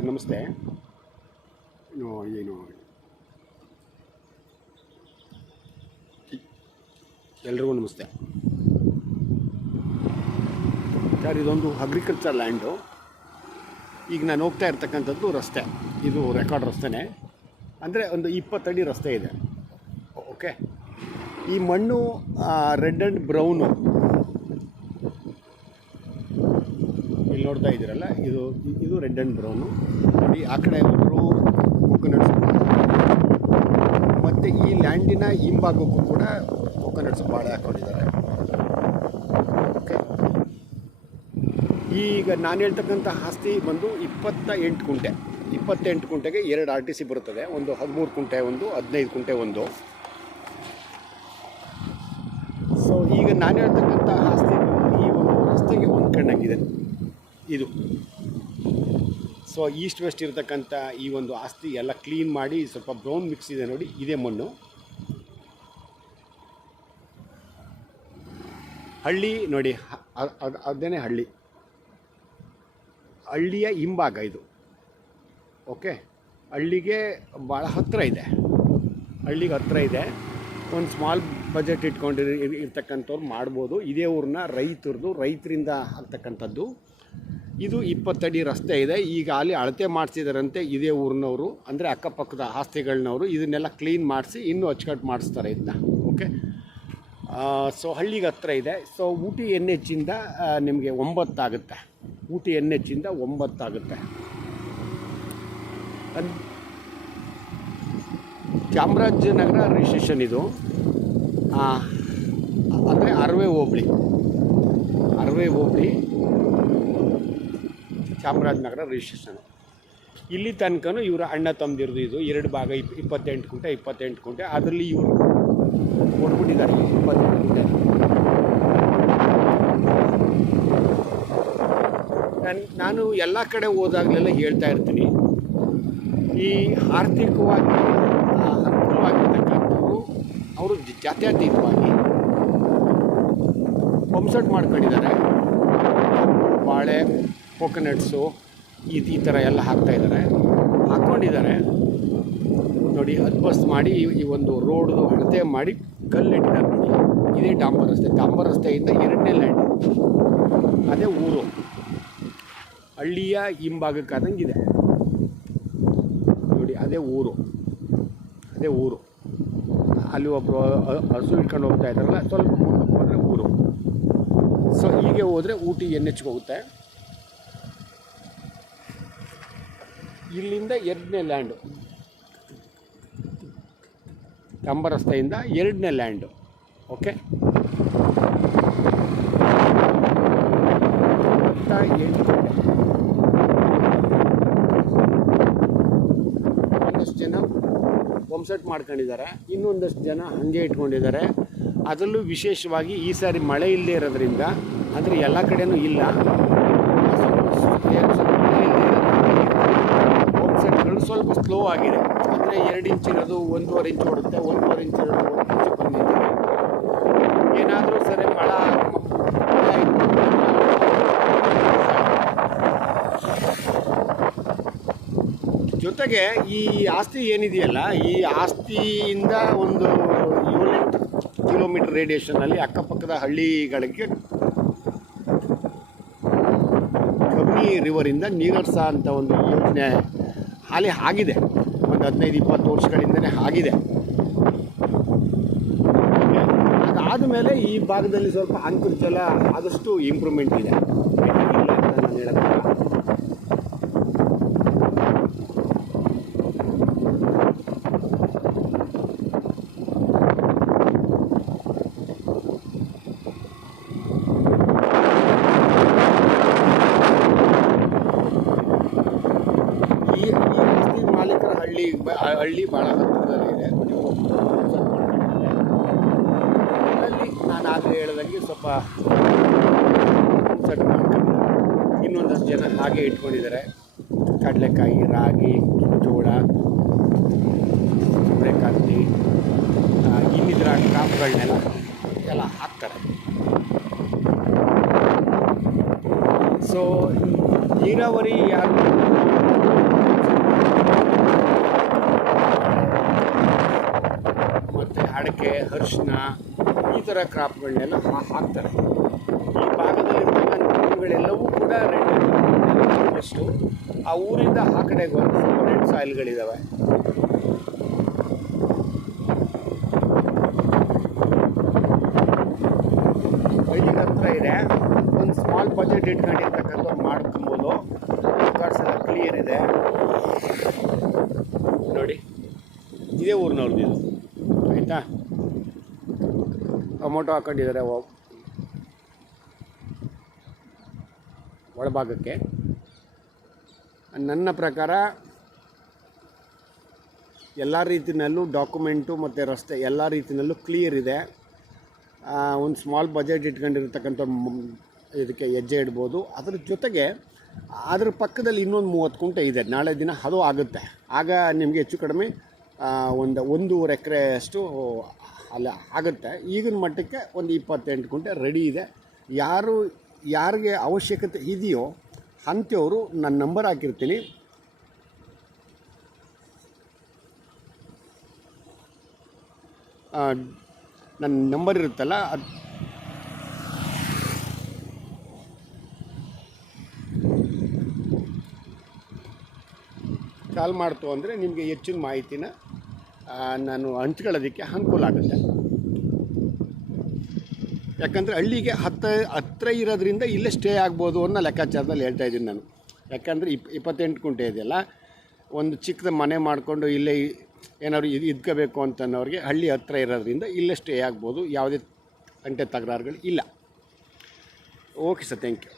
ನಮಸ್ತೆ. ಏನು ಎಲ್ರಿಗೂ ನಮಸ್ತೆ ಸರ್. ಇದೊಂದು ಅಗ್ರಿಕಲ್ಚರ್ ಲ್ಯಾಂಡು. ಈಗ ನಾನು ಹೋಗ್ತಾ ಇರ್ತಕ್ಕಂಥದ್ದು ರಸ್ತೆ. ಇದು ರೆಕಾರ್ಡ್ ರಸ್ತೆನೇ, ಅಂದರೆ ಒಂದು 20 ಅಡಿ ರಸ್ತೆ ಇದೆ. ಓಕೆ, ಈ ಮಣ್ಣು ರೆಡ್ ಆ್ಯಂಡ್ ಬ್ರೌನು ಇಲ್ಲಿ ನೋಡ್ತಾ ಇದ್ದೀರಲ್ಲ, ಇದು ರೆಡ್ ಆ್ಯಂಡ್ ಬ್ರೌನು. ನೋಡಿ, ಆ ಕಡೆ ಒಬ್ಬರು ಕೋಕೋನಟ್ಸ್ ಮತ್ತು ಈ ಲ್ಯಾಂಡಿನ ಹಿಂಭಾಗಕ್ಕೂ ಕೂಡ ಕೋಕೋನಟ್ಸ್ ಬಾಳೆ ಹಾಕ್ಕೊಂಡಿದ್ದಾರೆ. ಓಕೆ, ಈಗ ನಾನು ಹೇಳ್ತಕ್ಕಂಥ ಆಸ್ತಿ ಬಂದು 28 ಕುಂಟೆ. 28 ಕುಂಟೆಗೆ 2 RTC ಬರುತ್ತದೆ. ಒಂದು 13 ಕುಂಟೆ, ಒಂದು 15 ಕುಂಟೆ ಒಂದು. ಸೊ ಈಗ ನಾನು ಹೇಳ್ತಕ್ಕಂಥ ಆಸ್ತಿ ಈ ಒಂದು ರಸ್ತೆಗೆ ಹೊಂದ್ಕೊಂಡಂಗಿದೆ ಇದು. ಸೊ ಈಸ್ಟ್ ವೆಸ್ಟ್ ಇರತಕ್ಕಂಥ ಈ ಒಂದು ಆಸ್ತಿ ಎಲ್ಲ ಕ್ಲೀನ್ ಮಾಡಿ ಸ್ವಲ್ಪ ಬ್ರೌನ್ ಮಿಕ್ಸ್ ಇದೆ ನೋಡಿ. ಇದೇ ಮಣ್ಣು. ಹಳ್ಳಿ ನೋಡಿ, ಅದೇನೇ ಹಳ್ಳಿ. ಹಳ್ಳಿಯ ಹಿಂಭಾಗ ಇದು. ಓಕೆ, ಹಳ್ಳಿಗೆ ಭಾಳ ಹತ್ತಿರ ಇದೆ. ಹಳ್ಳಿಗೆ ಹತ್ತಿರ ಇದೆ. ಒಂದು ಸ್ಮಾಲ್ ಬಜೆಟ್ ಇರ್ತಕ್ಕಂಥವ್ರು ಮಾಡ್ಬೋದು. ಇದೇ ಊರನ್ನ ರೈತರಿಂದ ಆಗ್ತಕ್ಕಂಥದ್ದು. ಇದು 20 ಅಡಿ ರಸ್ತೆ ಇದೆ. ಈಗ ಅಲ್ಲಿ ಅಳತೆ ಮಾಡಿಸಿದಾರಂತೆ ಇದೇ ಊರಿನವರು, ಅಂದರೆ ಅಕ್ಕಪಕ್ಕದ ಆಸ್ತಿಗಳನ್ನವರು. ಇದನ್ನೆಲ್ಲ ಕ್ಲೀನ್ ಮಾಡಿಸಿ ಇನ್ನೂ ಅಚ್ಚುಕಟ್ಟು ಮಾಡಿಸ್ತಾರೆ ಇದನ್ನ. ಓಕೆ, ಸೊ ಹಳ್ಳಿಗೆ ಹತ್ರ ಇದೆ. ಸೊ ಊಟಿ NH ಇಂದ ನಿಮಗೆ 9 ಆಗುತ್ತೆ. ಊಟಿ NH ಇಂದ 9 ಆಗುತ್ತೆ. ಚಾಮರಾಜನಗರ ರಿಜಿಸ್ಟ್ರೇಷನ್ ಇದು. ಅಂದರೆ ಅರವೆ ಹೋಬಳಿ ಚಾಮರಾಜನಗರ ರಿಜಿಸ್ಟ್ರೇಷನ್. ಇಲ್ಲಿ ತನಕನೂ ಇವರ ಅಣ್ಣ ತಮ್ಮದಿರೋದು ಇದು 2 ಭಾಗ. 28 ಕುಂಟೆ ಅದರಲ್ಲಿ ಇವರು ಕೊಟ್ಬಿಟ್ಟಿದ್ದಾರೆ 28 ಕುಂಟೆ. ನಾನು ಎಲ್ಲ ಕಡೆ ಹೋದಾಗಲೆಲ್ಲ ಹೇಳ್ತಾ ಇರ್ತೀನಿ, ಈ ಆರ್ಥಿಕವಾಗಿ ಅನುಕೂಲವಾಗಿರ್ತಕ್ಕಂಥವ್ರು ಅವರು ಜಾತ್ಯತೀತವಾಗಿ ಪಂಪ್ಸೆಟ್ ಮಾಡ್ಕೊಂಡಿದ್ದಾರೆ. ಬಾಳೆ, ಕೋಕೋನಟ್ಸು ಈ ಥರ ಎಲ್ಲ ಹಾಕ್ಕೊಂಡಿದ್ದಾರೆ ನೋಡಿ. ಅದ್ಬಸ್ತ್ ಮಾಡಿ ಈ ಒಂದು ರೋಡ್ದು ಅಳತೆ ಮಾಡಿ ಕಲ್ಲಿಟ್ಟಿದ್ದಾರೆ ನೋಡಿ. ಇದೇ ಡಾಂಬರ್ ರಸ್ತೆಯಿಂದ 2ನೇ ಲ್ಯಾಂಡ್. ಅದೇ ಊರು, ಹಳ್ಳಿಯ ಹಿಂಭಾಗಕ್ಕಾದಂಗಿದೆ ನೋಡಿ. ಅದೇ ಊರು. ಅಲ್ಲಿ ಒಬ್ಬರು ಹಸು ಇಟ್ಕೊಂಡು ಹೋಗ್ತಾ ಇದ್ದಾರಲ್ಲ, ಸ್ವಲ್ಪ ಮುಂದಕ್ಕೆ ಹೋದರೆ ಊರು. ಸೊ ಹೀಗೆ ಹೋದರೆ ಊಟಿ NHಗೆ ಹೋಗುತ್ತೆ. ಇಲ್ಲಿಂದ 2ನೇ ಲ್ಯಾಂಡು, ಡಾಂಬರ್ ರಸ್ತೆಯಿಂದ 2ನೇ ಲ್ಯಾಂಡು. ಓಕೆ, 28 ಒಂದಷ್ಟು ಜನ ಪಂಪ್ಸೆಟ್ ಮಾಡ್ಕೊಂಡಿದ್ದಾರೆ, ಇನ್ನೊಂದಷ್ಟು ಜನ ಹಾಗೆ ಇಟ್ಕೊಂಡಿದ್ದಾರೆ. ಅದರಲ್ಲೂ ವಿಶೇಷವಾಗಿ ಈ ಸಾರಿ ಮಳೆ ಇಲ್ಲದೆ ಇರೋದ್ರಿಂದ, ಅಂದರೆ ಎಲ್ಲ ಕಡೆನೂ ಇಲ್ಲ, ಪಂಪ್ಸೆಟ್ಗಳು ಸ್ವಲ್ಪ ಸ್ಲೋ ಆಗಿದೆ. ಅಂದರೆ 2 ಇಂಚ್ ಇರೋದು 1.5 ಇಂಚ್ ಓಡುತ್ತೆ, 1.5 ಇಂಚ್ ಇರೋದು 1 ಇಂಚ್ ಬಂದಿದೆ. ಏನಾದರೂ ಸರಿ ಮಳೆ ಜೊತೆಗೆ ಈ ಆಸ್ತಿ ಏನಿದೆಯಲ್ಲ, ಈ ಆಸ್ತಿಯಿಂದ ಒಂದು 7-8 ಕಿಲೋಮೀಟರ್ ರೇಡಿಯೇಷನ್ನಲ್ಲಿ ಅಕ್ಕಪಕ್ಕದ ಹಳ್ಳಿಗಳಿಗೆ ಕಬಿನಿ ರಿವರಿಂದ ನೀರರ್ಸ ಅಂತ ಒಂದು ಯೋಜನೆ ಹಾಲಿ ಆಗಿದೆ. ಒಂದು 15-20 ವರ್ಷಗಳಿಂದನೇ ಆಗಿದೆ. ಅದಾದಮೇಲೆ ಈ ಭಾಗದಲ್ಲಿ ಸ್ವಲ್ಪ ಅಂತರ್ಜಲ ಆದಷ್ಟು ಇಂಪ್ರೂವ್ಮೆಂಟ್ ಇದೆ. ಇಲ್ಲ ಅಂತ ನಾನು ಹೇಳೋದಿಲ್ಲ. ಹಳ್ಳಿ ಭಾಳ ಹತ್ತಿರದಲ್ಲಿದೆ. ಅಲ್ಲಿ ನಾನು ಆಗಲೇ ಹೇಳ್ದಂಗೆ ಸ್ವಲ್ಪ ಸೆಟ್ ಮಾಡ್ಕೊಂಡಿದ್ದಾರೆ. ಇನ್ನೊಂದಷ್ಟು ಜನ ಹಾಗೆ ಇಟ್ಕೊಂಡಿದ್ದಾರೆ. ಕಡಲೆಕಾಯಿ, ರಾಗಿ, ಜೋಳ, ಸೂರ್ಯಕಾಂತಿ, ಇನ್ನಿತರ ಕ್ರಾಪ್ಗಳನ್ನೆಲ್ಲ ಹಾಕ್ತಾರೆ. ಸೊ ನೀರಾವರಿ ಯಾರು ಅಡಿಕೆ, ಅರಿಶಿನ ಈ ಥರ ಕ್ರಾಪ್ಗಳನ್ನೆಲ್ಲ ಹಾಕ್ತಾರೆ. ಈ ಭಾಗದಲ್ಲಿರ್ತಕ್ಕಂಥ ಊರುಗಳೆಲ್ಲವೂ ಕೂಡ ರೆಡ್ಡೆಸ್ಟು. ಆ ಊರಿಂದ ಆ ಕಡೆಗೆ ಒಂದು ರೆಡ್ ಸಾಯಿಲ್ಗಳಿದ್ದಾವೆ. ಹಳ್ಳಿಗೆ ಹತ್ರ ಇದೆ. ಒಂದು ಸ್ಮಾಲ್ ಬಜೆಟ್ ಇಟ್ಕೊಂಡಿರ್ತಕ್ಕಂಥವ್ರು ಮಾಡ್ಕೊಬೋದು. ಕಾರ್ಡ್ಸ್ ಎಲ್ಲ ಕ್ಲಿಯರ್ ಇದೆ ನೋಡಿ. ಇದೇ ಊರಿನವ್ರದ್ದು ಇದು, ಆಯಿತಾ. ಟೊಮೊಟೊ ಹಾಕೊಂಡಿದ್ದಾರೆ ಒಳಭಾಗಕ್ಕೆ. ನನ್ನ ಪ್ರಕಾರ ಎಲ್ಲ ರೀತಿಯಲ್ಲೂ ಡಾಕ್ಯುಮೆಂಟು ಮತ್ತು ರಸ್ತೆ ಎಲ್ಲ ರೀತಿಯಲ್ಲೂ ಕ್ಲಿಯರ್ ಇದೆ. ಒಂದು ಸ್ಮಾಲ್ ಬಜೆಟ್ ಇಟ್ಕೊಂಡಿರ್ತಕ್ಕಂಥ ಇದಕ್ಕೆ ಹೆಜ್ಜೆ ಇಡ್ಬೋದು. ಅದ್ರ ಜೊತೆಗೆ ಅದ್ರ ಪಕ್ಕದಲ್ಲಿ ಇನ್ನೊಂದು 30 ಕುಂಟೆ ಇದೆ. ನಾಳೆ ದಿನ ಅದು ಆಗುತ್ತೆ. ಆಗ ನಿಮಗೆ ಹೆಚ್ಚು ಕಡಿಮೆ 1.5 ಎಕರೆಯಷ್ಟು ಅಲ್ಲ ಆಗುತ್ತೆ. ಈಗಿನ ಮಟ್ಟಕ್ಕೆ ಒಂದು 28 ಕುಂಟೆ ರೆಡಿ ಇದೆ. ಯಾರಿಗೆ ಅವಶ್ಯಕತೆ ಇದೆಯೋ ಅಂಥವರು ನನ್ನ ನಂಬರ್ ಹಾಕಿರ್ತೀನಿ. ನನ್ನ ನಂಬರ್ ಇರುತ್ತಲ್ಲ, ಅದು ಕಾಲ್ ಮಾಡ್ತು ಅಂದರೆ ನಿಮಗೆ ಹೆಚ್ಚಿನ ಮಾಹಿತಿನ ನಾನು ಹಂಚ್ಕೊಳ್ಳೋದಕ್ಕೆ ಅನುಕೂಲ ಆಗುತ್ತೆ. ಯಾಕಂದರೆ ಹಳ್ಳಿಗೆ ಹತ್ತಿರ ಇರೋದ್ರಿಂದ ಇಲ್ಲೇ ಸ್ಟೇ ಆಗ್ಬೋದು ಅನ್ನೋ ಲೆಕ್ಕಾಚಾರದಲ್ಲಿ ಹೇಳ್ತಾಯಿದ್ದೀನಿ ನಾನು. ಯಾಕಂದರೆ 28 ಕುಂಟೆ ಇದೆಯಲ್ಲ, ಒಂದು ಚಿಕ್ಕದ ಮನೆ ಮಾಡಿಕೊಂಡು ಇಲ್ಲೇ ಏನಾದ್ರು ಇದ್ಕೋಬೇಕು ಅಂತನ್ನೋರಿಗೆ ಹಳ್ಳಿ ಹತ್ತಿರ ಇರೋದ್ರಿಂದ ಇಲ್ಲೇ ಸ್ಟೇ ಆಗ್ಬೋದು. ಯಾವುದೇ ಗಂಟೆ ತಕರಾರುಗಳು ಇಲ್ಲ. Okay sir, thank you.